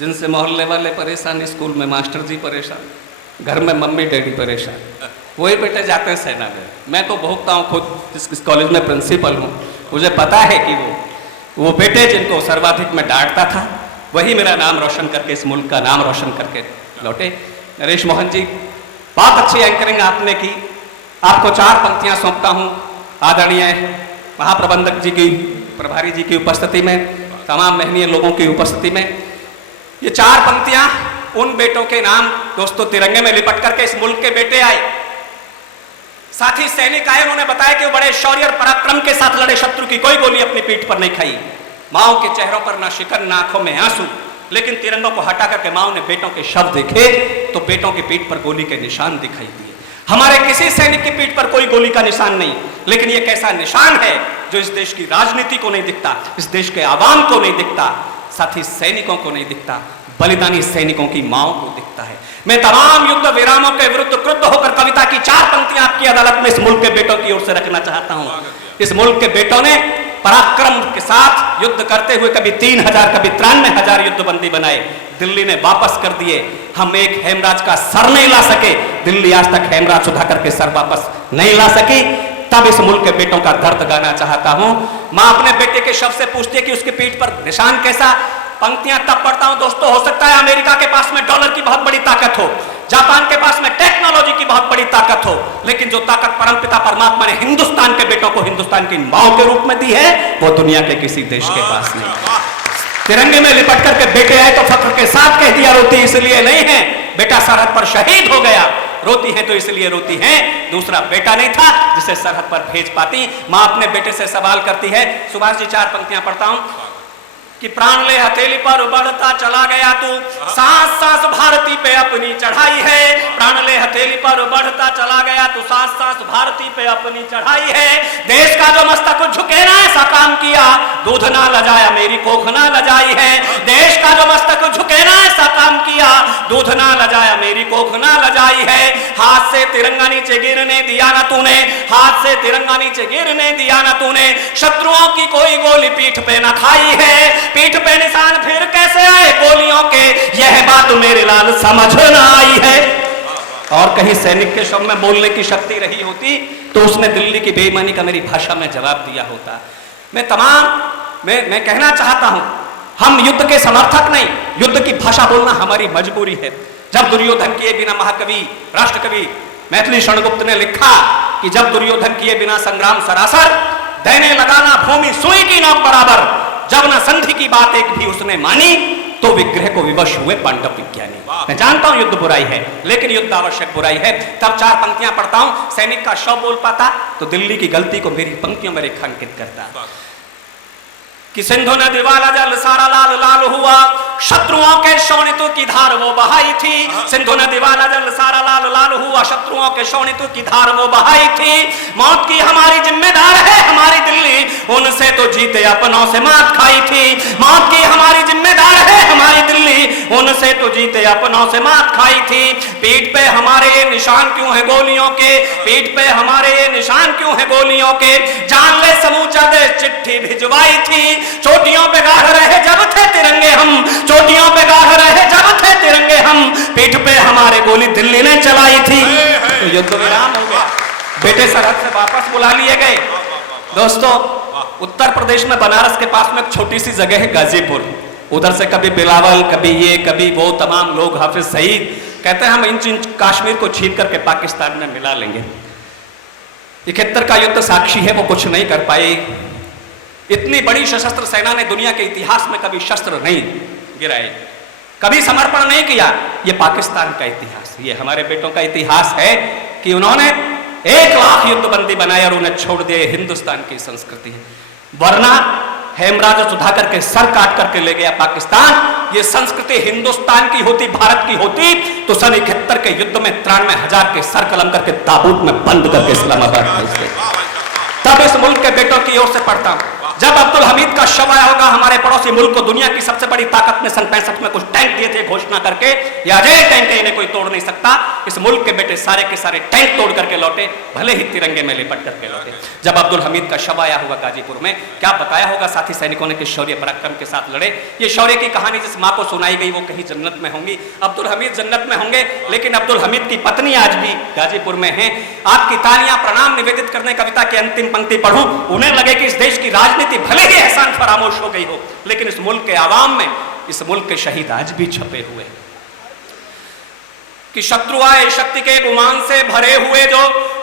जिनसे मोहल्ले वाले परेशान, स्कूल में मास्टर जी परेशान, घर में मम्मी डैडी परेशान, वही बेटे जाते हैं सेना में। मैं तो भोगता हूँ, खुद इस कॉलेज में प्रिंसिपल हूँ, मुझे पता है कि वो बेटे जिनको सर्वाधिक मैं डांटता था, वही मेरा नाम रोशन करके, इस मुल्क का नाम रोशन करके लौटे। नरेश मोहन जी, बहुत अच्छी एंकरिंग आपने की। आपको 4 पंक्तियां सौंपता हूं आदरणीय महाप्रबंधक जी की, प्रभारी जी की उपस्थिति में, तमाम महनीय लोगों की उपस्थिति में। ये 4 पंक्तियां उन बेटों के नाम दोस्तों तिरंगे में लिपट करके इस मुल्क के बेटे आए, साथी सैनिक आए। उन्होंने बताया कि वो बड़े शौर्य और पराक्रम के साथ लड़े, शत्रु की कोई गोली अपनी पीठ पर नहीं खाई। माओ के चेहरों पर ना शिकन ना आंखों में आंसू, लेकिन तिरंगों को हटा करके माओ ने बेटों के शव देखे तो बेटों की पीठ पर गोली के निशान दिखाई दिए। हमारे किसी सैनिक की पीठ पर कोई गोली का निशान नहीं, लेकिन यह कैसा निशान है जो इस देश की राजनीति को नहीं दिखता, इस देश के आवाम को नहीं दिखता, साथी सैनिकों को नहीं दिखता, बलिदानी सैनिकों की माओ को दिखता है। मैं तमाम युद्ध विरामों के विरुद्ध क्रुद्ध होकर कविता की 4 पंक्तियां आपकी अदालत में इस मुल्क के बेटों की ओर से रखना चाहता हूं। इस मुल्क के बेटों ने पराक्रम के साथ युद्ध करते हुए कभी 3000 कभी 93,000 युद्धबंदी बनाए, दिल्ली ने वापस कर दिए। हम एक हेमराज का सर नहीं ला सके, दिल्ली आज तक हेमराज सुधाकर के सर वापस नहीं ला सकी। तब इस मुल्क के बेटों का दर्द गाना चाहता हूं। मां अपने बेटे के शव से पूछती है कि उसकी पीठ पर निशान कैसा। पंक्तियां तब पढ़ता हूं दोस्तों, हो सकता है अमेरिका के पास में डॉलर की बहुत बड़ी ताकत हो, जापान के पास में टेक्नोलॉजी की बहुत बड़ी ताकत हो, लेकिन जो ताकत परमपिता परमात्मा ने हिंदुस्तान के बेटों को हिंदुस्तान की माओ के रूप में दी है, वो दुनिया के किसी देश के पास नहीं। तिरंगे में लिपट करके बेटे आए तो फख्र के साथ कह दिया, रोती इसलिए नहीं है बेटा सरहद पर शहीद हो गया, रोती है तो इसलिए रोती है, दूसरा बेटा नहीं था जिसे सरहद पर भेज पाती। मां अपने बेटे से सवाल करती है। सुभाष जी 4 पंक्तियां पढ़ता हूं कि प्राण ले हथेली पर बढ़ता चला गया तू, सांस सांस भारती पे अपनी चढ़ाई है। प्राण ले हथेली पर बढ़ता चला गया तू, सांस सांस भारती पे अपनी चढ़ाई है। देश का जो मस्तक झुके ना ऐसा काम किया, दूध ना लजाया मेरी कोख ना लजाई है। देश का जो मस्तक झुके ना ऐसा काम किया, दूध ना लजाया मेरी कोख ना लजाई है। हाथ से तिरंगा नीचे गिरने दिया ना तूने, हाथ से तिरंगा नीचे गिरने दिया ना तूने। शत्रुओं की कोई गोली पीठ पे ना खाई है, पीठ पे निशान फिर कैसे आए गोलियों के, यह बात मेरे लाल समझ ना आई है। और कहीं सैनिक के शव में बोलने की शक्ति रही होती तो उसने दिल्ली की बेईमानी का मेरी भाषा में जवाब दिया होता। मैं कहना चाहता हूं, हम युद्ध के समर्थक नहीं, युद्ध की भाषा बोलना हमारी मजबूरी है। जब दुर्योधन किए बिना महाकवि राष्ट्रकवि मैथिली शरणगुप्त ने लिखा कि जब दुर्योधन किए बिना संग्राम सरासर, देने लगाना भूमि सुई की नोक बराबर, जब न संधि की बात एक भी उसने मानी, तो विग्रह को विवश हुए पांडव विज्ञानी। मैं जानता हूं युद्ध बुराई है, लेकिन युद्ध आवश्यक बुराई है। तब 4 पंक्तियां पढ़ता हूं। सैनिक का शव बोल पाता तो दिल्ली की गलती को मेरी पंक्तियों में रेखांकित करता कि सिंधु नदी वाला जल सारा लाल लाल हुआ, शत्रुओं के शोणितों की धार वो बहाई थी। सिंधु नदी वाला जल सारा लाल लाल हुआ, शत्रुओं के शोणितों की धार वो बहाई थी। मौत की हमारी जिम्मेदार है हमारी दिल्ली, उनसे तो जीते अपनों से मात खाई थी। मौत की हमारी जिम्मेदार है हमारी दिल्ली, उनसे तो जीते अपनों से मात खाई थी। पीठ पे हमारे ये निशान क्यों है गोलियों के, पीठ पे हमारे ये निशान क्यों है गोलियों के। जान ले समूचा देश चिट्ठी भिजवाई थी, चोटियों पे गाढ़ रहे जब थे तिरंगे हम, चोटियों पे गाढ़ रहे जब थे तिरंगे हम, पीठ पे हमारे गोली दिल्ली ने चलाई थी। तो युद्ध विराम हो गया, बेटे सरहद से वापस बुला लिए गए। दोस्तों, उत्तर प्रदेश में बनारस के पास में एक छोटी सी जगह है गाजीपुर, उधर से कभी बिलावल कभी ये कभी वो तमाम लोग हाफिज सईद कहते हैं हम इंच इंच कश्मीर को छीन करके पाकिस्तान में मिला लेंगे। 71 का युद्ध साक्षी है, वो कुछ नहीं कर पाए। इतनी बड़ी सशस्त्र सेना ने दुनिया के इतिहास में कभी शस्त्र नहीं गिराए, कभी समर्पण नहीं किया। ये पाकिस्तान का इतिहास, ये हमारे बेटों का इतिहास है कि उन्होंने 1 लाख युद्धबंदी बनाए और उन्हें छोड़ दिए। हिंदुस्तान की संस्कृति है, वरना हेमराज सुधाकर के सर काट करके ले गया पाकिस्तान। ये संस्कृति हिंदुस्तान की होती, भारत की होती, तो सन 71 के युद्ध में 93,000 के सर कलम करके ताबूत में बंद करके इस्लामाबाद भेज गए। तब इस मुल्क के बेटों की ओर से पढ़ता हूं, जब अब्दुल हमीद का शव आया होगा हमारे पड़ोसी मुल्क को दुनिया की सबसे बड़ी ताकत ने सन 65 में कुछ टैंक दिए थे घोषणा करके, ये अजय टैंक है, इन्हें कोई तोड़ नहीं सकता। इस मुल्क के बेटे सारे के सारे टैंक तोड़ करके लौटे, भले ही तिरंगे में लिपट करके लौटे। जब अब्दुल हमीद का शव आया होगा गाजीपुर में, क्या बताया होगा साथी सैनिकों ने किस शौर्य पराक्रम के साथ लड़े। ये शौर्य की कहानी जिस माँ को सुनाई गई वो कहीं जन्नत में होंगी, अब्दुल हमीद जन्नत में होंगे, लेकिन अब्दुल हमीद की पत्नी आज भी गाजीपुर में है। आपकी तालियां प्रणाम निवेदित करने कविता की अंतिम पंक्ति पढ़ूं, उन्हें लगे कि इस देश की राजनीति भले ही एहसान फरामोश हो गई हो, लेकिन इस मुल्क के आवाम में इस मुल्क के शहीद आज भी छपे हुए हैं। कि शत्रु आए शक्ति के गुमान से भरे हुए जो,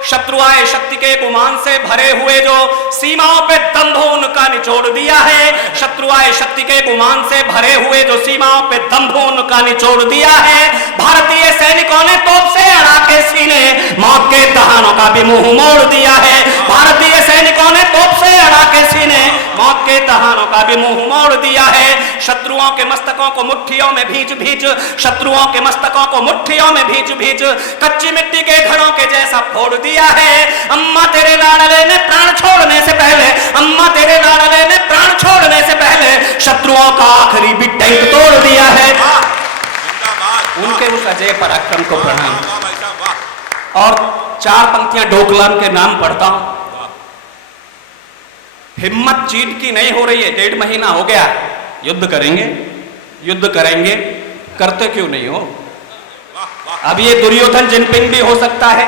शत्रु आए शक्ति के गुमान से भरे हुए जो, सीमाओं पे दम्भ उनका निचोड़ दिया है। शत्रु आए शक्ति के गुमान से भरे हुए जो, सीमाओं पे दम्भ उनका निचोड़ दिया है। भारतीय सैनिकों ने तोप से अड़ा के सीने मौत के दहानों का भी मुंह मोड़ दिया है। भारतीय सैनिकों ने तोप से अड़ा के सीने मौत के दहानों का भी मुंह मोड़ दिया है। शत्रुओं के मस्तकों को मुट्ठियों में भींच भींच, शत्रुओं के मस्तकों को मुट्ठियों में भींच भींच कच्ची मिट्टी के घड़ों के जैसा फोड़ दिया है। अम्मा तेरे लाडले ने प्राण छोड़ने से पहले, अम्मा तेरे लाडले ने प्राण छोड़ने से पहले शत्रुओं का आखिरी भी टैंक तोड़ दिया है। उनके उस अजय पराक्रम को प्रणाम। और 4 पंक्तियां डोकलाम के नाम पढ़ता हूं। हिम्मत चीट की नहीं हो रही है, 1.5 महीना हो गया, युद्ध करेंगे, युद्ध करेंगे, करते क्यों नहीं हो। अब ये दुर्योधन जिनपिंग भी हो सकता है,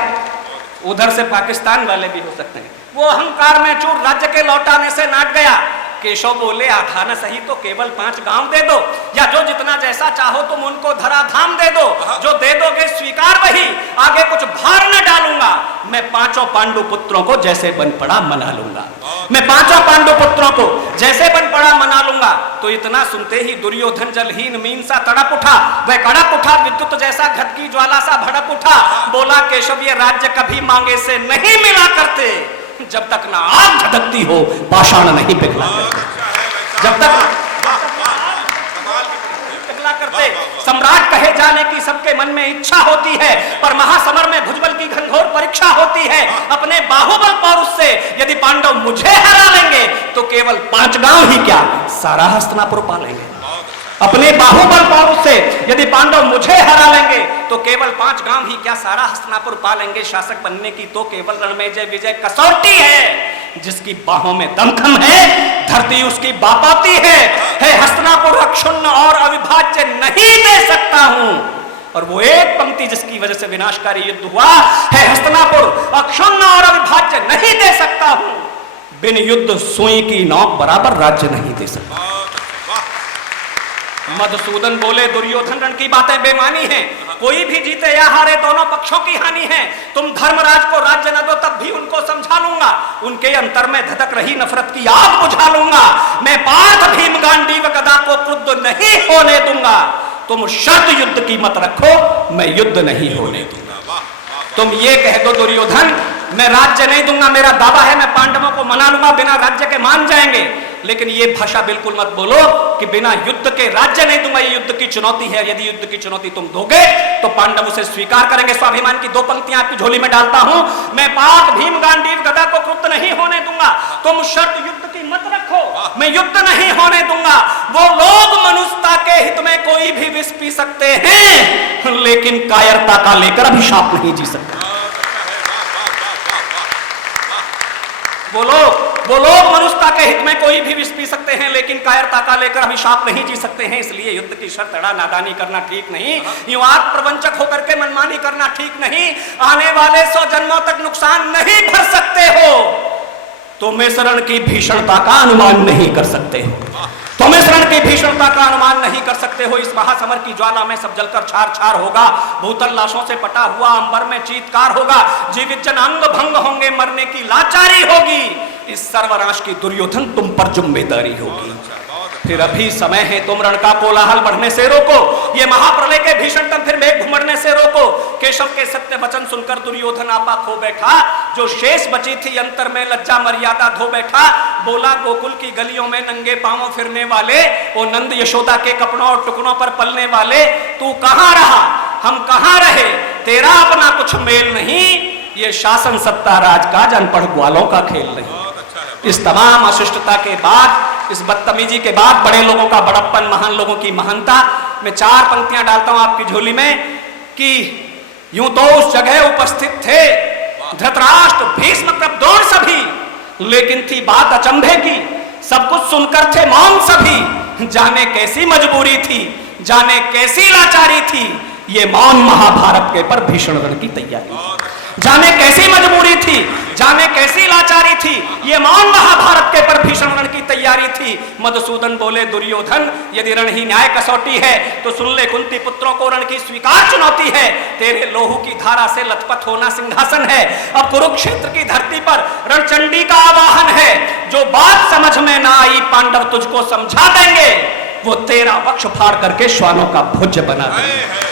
उधर से पाकिस्तान वाले भी हो सकते हैं। वो अहंकार में चूर राज्य के लौटाने से नाट गया। केशव बोले आधा न सही तो केवल 5 गांव दे दो, या जो जितना जैसा चाहो तुम उनको धराधाम दे दो, जो दे दोगे स्वीकार वही, आगे कुछ भार न डालूंगा। मैं 5 पांडु पुत्रों को जैसे बन पड़ा मना लूंगा, मैं 5 पांडु पुत्रों को जैसे बन पड़ा मना लूंगा। तो इतना सुनते ही दुर्योधन जलहीन मीन सा तड़प उठा, वह कड़प उठा, विद्युत जैसा घट की ज्वाला सा भड़क उठा। बोला केशव ये राज्य कभी मांगे से नहीं मिला करते, जब तक ना आग धधकती हो पाषाण नहीं पिघला करते, जब तक पिघला करते। सम्राट कहे जाने की सबके मन में इच्छा होती है, पर महासमर में भुजबल की घनघोर परीक्षा होती है। अपने बाहुबल पौरुष से यदि पांडव मुझे हरा लेंगे तो केवल 5 गांव ही क्या सारा हस्तिनापुर पा लेंगे। अपने बाहुबल पौरुष से यदि पांडव मुझे हरा लेंगे तो केवल 5 गांव ही क्या सारा हस्तिनापुर पा लेंगे। शासक बनने की तो केवल रणमेजय विजय कसौटी है, जिसकी बाहों में दमखम है धरती उसकी बापाती है हस्तिनापुर अक्षुण्ण और अविभाज्य नहीं दे सकता हूं। और वो एक पंक्ति जिसकी वजह से विनाशकारी युद्ध हुआ है, हस्तिनापुर अक्षुण्ण और अविभाज्य नहीं दे सकता हूं, बिन युद्ध सुई की नौक बराबर राज्य नहीं दे सकता। मधुसूदन बोले दुर्योधन रण की बातें बेमानी हैं, कोई भी जीते या हारे दोनों पक्षों की हानि है। तुम धर्मराज को राज्य न दो तब भी उनको समझा लूंगा, उनके अंतर में धधक रही नफरत की आग बुझा लूंगा। मैं पार्थ भीम गांडीव गदा को क्रुद्ध नहीं होने दूंगा। तुम शर्त युद्ध की मत रखो, मैं युद्ध नहीं होने दूंगा। तुम ये कह दो दुर्योधन मैं राज्य नहीं दूंगा, मेरा दावा है मैं पांडवों को मना लूंगा, बिना राज्य के मान जाएंगे, लेकिन ये भाषा बिल्कुल मत बोलो कि बिना युद्ध के राज्य नहीं दूंगा। ये युद्ध की चुनौती है, यदि युद्ध की चुनौती तुम दोगे तो पांडव उसे स्वीकार करेंगे। स्वाभिमान की 2 पंक्तियां आपकी झोली में डालता हूं। मैं पार्थ भीम गांडीव गदा को क्रुद्ध नहीं होने दूंगा। तुम शर्त युद्ध की मत रखो, मैं युद्ध नहीं होने दूंगा। वो लोग मनुष्यता के हित में कोई भी विष पी सकते हैं, लेकिन कायरता का लेकर अभिशाप नहीं जी सकते। वो लोग मनुष्यता के हित में कोई भी विष पी सकते हैं, लेकिन कायरता का लेकर अभिशाप नहीं जी सकते हैं। इसलिए युद्ध की शर्त अड़ा नादानी करना ठीक नहीं, यूं आत्म प्रवंचक होकर के मनमानी करना ठीक नहीं। आने वाले 100 जन्मों तक नुकसान नहीं भर सकते हो, तुम इस रण की भीषणता का अनुमान नहीं कर सकते हो, तुम इस रण की भीषणता का अनुमान नहीं कर सकते हो। इस महासमर की ज्वाला में सब जलकर छार छार होगा, भूतल लाशों से पटा हुआ अंबर में चीत्कार होगा, जीवित जन अंग भंग होंगे, मरने की लाचारी होगी। इस सर्वनाश की दुर्योधन तुम पर जिम्मेदारी होगी। फिर अभी समय है, तुम रण का कोलाहल बढ़ने से रोको, ये महाप्रलय के भीषणतम फिर मेघ घुमड़ने से रोको। केशव के सत्य वचन सुनकर दुर्योधन आपा खो बैठा, जो शेष बची थी अंतर में लज्जा मर्यादा धो बैठा। बोला गोकुल की गलियों में नंगे पांवों फिरने वाले, वो नंद यशोदा के कपड़ों और टुकड़ों पर पलने वाले, तू कहां रहा हम कहां रहे, तेरा अपना कुछ मेल नहीं, ये शासन सत्ता राज का अनपढ़ ग्वालों का खेल नहीं। इस तमाम अशिष्टता के बाद, इस बदतमीजी के बाद, बड़े लोगों का बड़प्पन, महान लोगों की महानता, मैं 4 पंक्तियां डालता हूं आपकी झोली में कि यूं तो उस जगह उपस्थित थे धृतराष्ट्र, भीष्म, द्रोण सभी, लेकिन थी बात अचंभे की, सब कुछ सुनकर थे मौन सभी। जाने कैसी मजबूरी थी, जाने कैसी लाचारी थी, ये मौन महाभारत के पर भीषण रण की तैयारी। जाने कैसी मजबूरी थी, जाने कैसी लाचारी थी, ये मौन महाभारत के पर भीषण रण की तैयारी थी। मधुसूदन बोले दुर्योधन, यदि रण ही न्याय कसौटी है तो सुन ले कुंती पुत्रों को रण की स्वीकार चुनौती है। तेरे लोहू की धारा से लथपथ होना सिंहासन है। अब कुरुक्षेत्र की धरती पर रणचंडी का आवाहन है। जो बात समझ में ना आई पांडव तुझको समझा देंगे, वो तेरा वक्ष फाड़ करके श्वानों का भोज्य बना देंगे।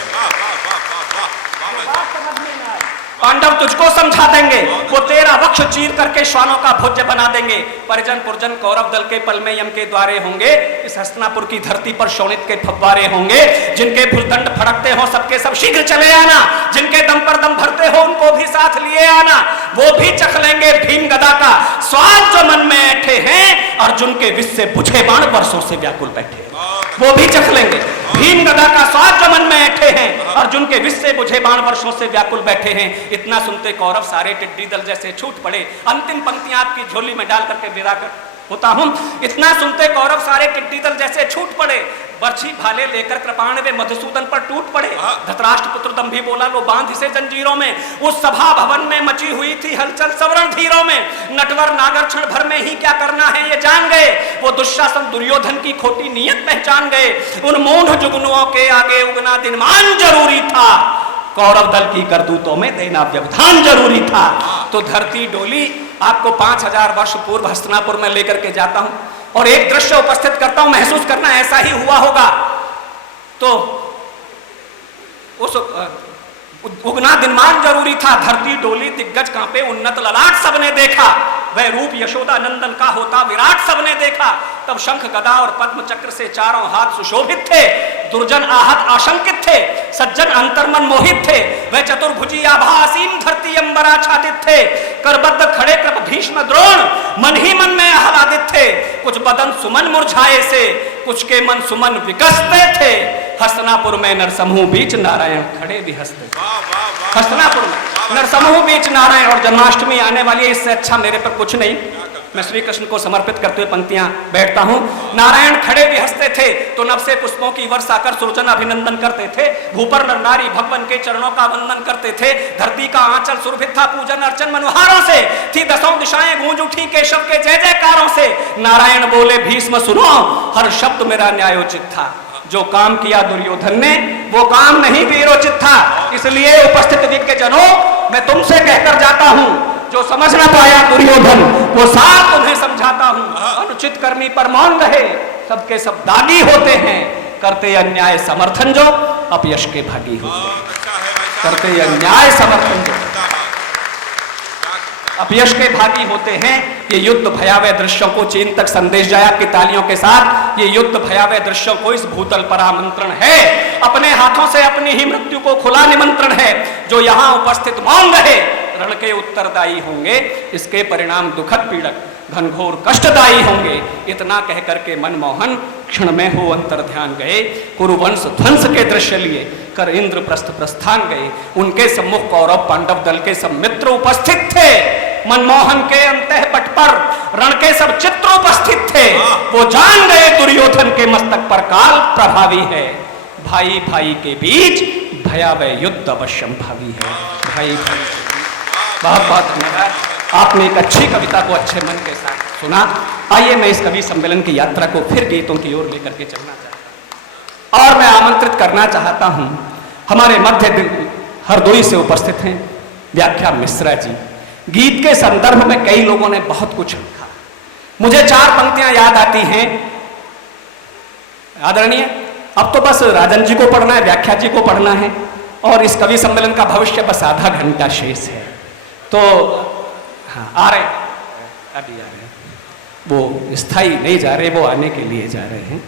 पांडव तुझको समझा देंगे, वो तेरा वक्ष चीर करके श्वानों का भोज्य बना देंगे। परिजन पुरजन कौरव दल के पल में यम के द्वारे होंगे। इस हस्तिनापुर की धरती पर शोणित के फव्वारे होंगे। जिनके भुजदंड फड़कते हो सबके सब शीघ्र चले आना। जिनके दम पर दम भरते हो उनको भी साथ लिए आना। वो भी चख लेंगे भीम गदा का स्वाद जो मन में ऐठे हैं। अर्जुन के विष से बुझे बाण वर्षों से व्याकुल बैठे, वो भी चख लेंगे भीम गदा का स्वाद जो मन में ऐठे हैं। अर्जुन के विष से बुझे बाण वर्षों से व्याकुल बैठे हैं। इतना सुनते कौरव सारे टिड्डी दल जैसे छूट पड़े। अंतिम पंक्तियां आपकी झोली में डाल करके विदा होता हूं। इतना सुनते कौरव सारे टिड्डी दल जैसे छूट पड़े। बर्छी भाले लेकर कृपाण वे मधुसूदन पर टूट पड़े। धृतराष्ट्र पुत्र दंभी बोला लो बांध इसे जंजीरों में। उस सभा भवन में मची हुई थी हलचल सवरण धीरों में। नटवर नागर क्षण भर में ही क्या करना है ये जान गए। वो दुशासन दुर्योधन की खोटी नीयत पहचान गए। उन मूढ़ जुगनुओं के आगे उगना दिनमान जरूरी था। कौरव दल की करतूतों में देना व्यवधान जरूरी था। तो धरती डोली आपको 5000 वर्ष पूर्व हस्तिनापुर में लेकर के जाता हूं और एक दृश्य उपस्थित करता हूं। महसूस करना ऐसा ही हुआ होगा। तो उस उगना दिनमान जरूरी था। धरती डोली दिग्गज कांपे उन्नत ललाट सबने देखा। वह रूप यशोदा नंदन का होता विराट सबने देखा। तब शंख गदा और पद्म चक्र से चारों हाथ सुशोभित थे। दुर्जन आहत आशंकित थे, सज्जन अंतर्मन मोहित थे। वह चतुर्भुजी आभा असीम धरती अंबराच्छादित थे। करबद्ध खड़े कृप भीष्म द्रोण मन ही मन में आह्लादित थे। कुछ बदन सुमन मुरझाए से, कुछ के मन सुमन विकसते थे। हस्तिनापुर में नरसमूह बीच नारायण खड़े भी हंसते। हस्तिनापुर में नरसमूह बीच नारायण। और जन्माष्टमी आने वाली है, इससे अच्छा मेरे पर कुछ नहीं। मैं श्री कृष्ण को समर्पित करते हुए पंक्तियां बैठता हूं। नारायण खड़े भी हंसते थे तो नभ से पुष्पों की वर्षा कर सुरजन अभिनंदन करते थे। भूपर नर नारी भगवान के चरणों का वंदन करते थे। धरती का आंचल सुरभित था पूजन अर्चन मनोहारों से। थी दसों दिशाएं गूंज उठी केशव के जय जयकारों से। नारायण बोले भीष्म सुनो, हर शब्द मेरा न्यायोचित था। जो काम किया दुर्योधन ने वो काम नहीं वीरोचित था। इसलिए उपस्थित दिग्गजनों मैं तुमसे कहकर जाता हूं, जो समझ ना पाया दुर्योधन वो साथ तुम्हें समझाता हूं। अनुचित कर्मी पर मौन रहे, सबके सब दागी होते हैं। करते अन्याय समर्थन जो अपयश के भागी होते हैं। करते अन्याय समर्थन जो अपयश के भागी होते हैं। ये युद्ध भयावह दृश्यों को चीन तक संदेश जाया कि तालियों के साथ ये युद्ध भयावह दृश्यों को इस भूतल पर आमंत्रण है। अपने हाथों से अपनी ही मृत्यु को खुला निमंत्रण है। जो यहां उपस्थित मौन रहे रण के उत्तरदायी होंगे। इसके परिणाम दुखद पीड़क घनघोर कष्टदायी होंगे। इतना कह करके मनमोहन क्षण में हो अंतर ध्यान गए। कुरुवंश ध्वंस के दृश्य लिए कर इंद्रप्रस्थ प्रस्थान गए। उनके सम्मुख कौरव पांडव दल के सब मित्र उपस्थित थे। मनमोहन के अंतःपट पर रण के सब चित्र उपस्थित थे। वो जान गए दुर्योधन के मस्तक पर काल प्रभावी है। भाई भाई के बीच भयावह युद्ध अवश्यम भावी है। भाई भाई बहुत बहुत धन्यवाद। आपने एक अच्छी कविता को अच्छे मन के साथ सुना। आइए मैं इस कवि सम्मेलन की यात्रा को फिर गीतों की ओर लेकर के चलना चाहता हूं और मैं आमंत्रित करना चाहता हूं हमारे मध्य हरदोई से उपस्थित हैं व्याख्या मिश्रा जी। गीत के संदर्भ में कई लोगों ने बहुत कुछ लिखा। मुझे 4 पंक्तियां याद आती हैं। आदरणीय, अब तो बस राजन जी को पढ़ना है, व्याख्या जी को पढ़ना है और इस कवि सम्मेलन का भविष्य बस आधा घंटा शेष है। तो हाँ, आ रहे अभी आ रहे हैं। वो स्थायी नहीं जा रहे, वो आने के लिए जा रहे हैं।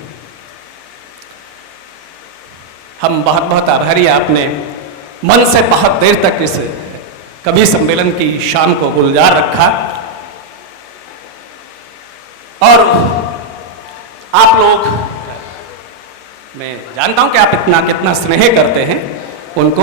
हम बहुत बहुत आभारी, आपने मन से बहुत देर तक इस कवि सम्मेलन की शाम को गुलजार रखा। जानता हूं कि आप इतना कितना स्नेह करते हैं उनको।